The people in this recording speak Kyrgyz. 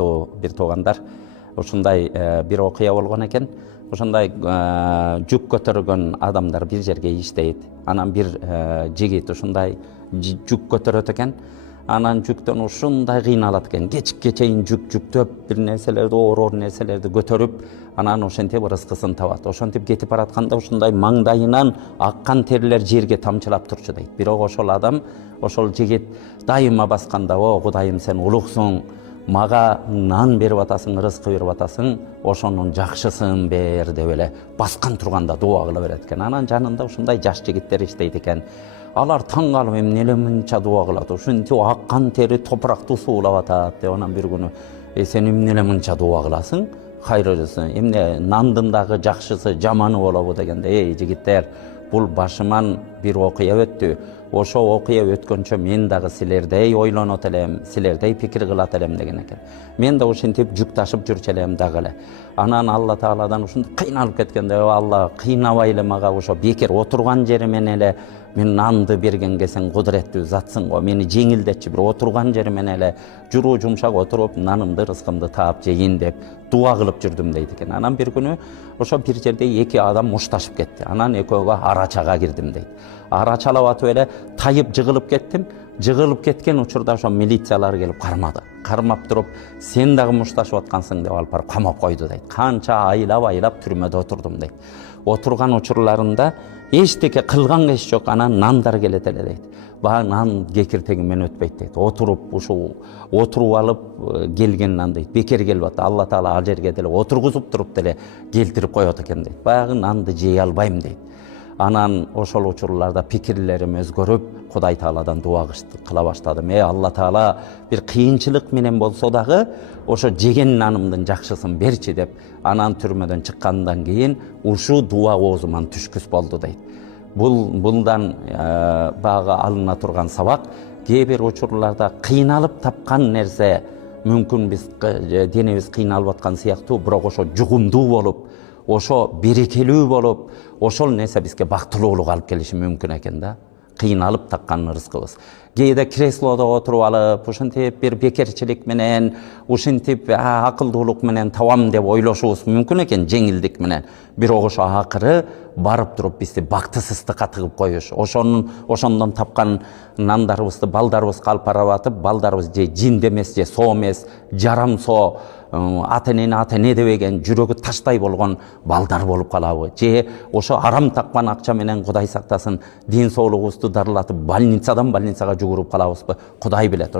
урматтуу бир туугандар, ушундай бир окуя болгон экен. Ошондой жүк көтөргөн адамдар бир жерге иштейт. Анан бир жигит ушундай жүк көтөрөт экен. Анан жүктөн ушундай кыйналат экен. Кечикке чейин жүктөп, бир нерселерди, оор нерселерди көтөрүп, анан ошентип рызкысын табат. Ошентип кетип баратканда ушундай маңдайынан аккан терилер жерге тамчылап турчу дейт. Бирок ошол адам, ошол жигит дайыма басканда: "О, Кудайым, сен улуксуң. Мага нан берип атасың, рызкы берип атасың, ошонун жакшысын бер" деп эле баскан турганда дуа кыла берет экен. Анан жанында ушундай жаш жигиттер иштейт экен. Алар таң калып, эмне эле мынча дуа кылат, ушинтип аккан тери топуракты суулап атат деп. Анан бир күнү: "Сен эмне эле мынча дуа кыласың? Кайрылысың, эмне нандын дагы жакшысы, жаманы болобу?" дегенде: "Эй жигиттер, бул башыман бир окуя өттү. Ошо окуя өткөнчө мен дагы силердей ойлонот элем, силердей пикир кылат элем" деген экен. Мен да ошентип жүк ташып жүрчү элем дагы эле. Анан Алла Тааладан ушундай кыйналып кеткенде: "Алла, кыйнабай эле мага, ошо бекер отурган жеримен эле мен нанды бергенге сен кудуреттүү затсың го. Мени жеңилдетчи, бир отурган жеримен эле журуу жумшак отуруп, нанымды, рызкымды таап жейин" деп дуа кылып жүрдүм дейт экен. Анан бир күнү ошо бир жерде эки адам мушташып кетти. Анан экөөгө арачага кирдим дейт. Арачалап атып эле тайып жыгылып кеттим. Жыгылып кеткен учурда ошо милициялар келип кармады. Кармап туруп: "Сен дагы мушташып аткансың" деп алып барып камап койду дейт. Канча айлап түрмөдө отурдум дейт. Отурган учурларында эчтеке кылган иш жок. Анан нандар келет эле дейт. Баягы нан кекиртегимен өтпөйт дейт. Отуруп алып келген нан дейт. Бекер келип атты. Алла Таала ал жерге деле отургузуп туруп деле келтирип коет экен дейт. Баягы нанды жей албайм дейт. Анан ошол учурларда пикирлерим өзгөрүп, Кудай Тааладан дуа кыла баштадым. Алла Таала, бир кыйынчылык менен болсо дагы ошо жеген нанымдын жакшысын берчи деп, анан түрмөдөн чыккандан кийин ушу дуа оозуман түшкүс болду дейт. Булдан баягы алына турган сабак: кээ бир учурларда кыйналып тапкан нерсе мүмкүн биз денебиз кыйналып аткан сыяктуу, бирок ошо жугумдуу болуп, ошо берекелүү болуп, ошол нерсе бизге бактылуулук алып келиши мүмкүн экен да. Кыйналып таккан рызкыбыз. Кээде креслодо отуруп алып, ушинтип бир бекерчилик менен, ушинтип акылдуулук менен табам деп ойлошубуз мүмкүн экен, жеңилдик менен. Бирок ошо акыры барып туруп бизди бактысыздыкка тыгып коюш. Ошондон тапкан нандарыбызды балдарыбызга алып барып атып, балдарыбыз же жинде эмес, же соо эмес, жарам соо, ата-эне дебеген, жүрөгү таштай болгон балдар болуп калабы? Же ошо арам таккан акча менен, Кудай сактасын, ден соолугубузду дарылатып больницадан больницага жүгүрүп калабызбы? Кудай билет.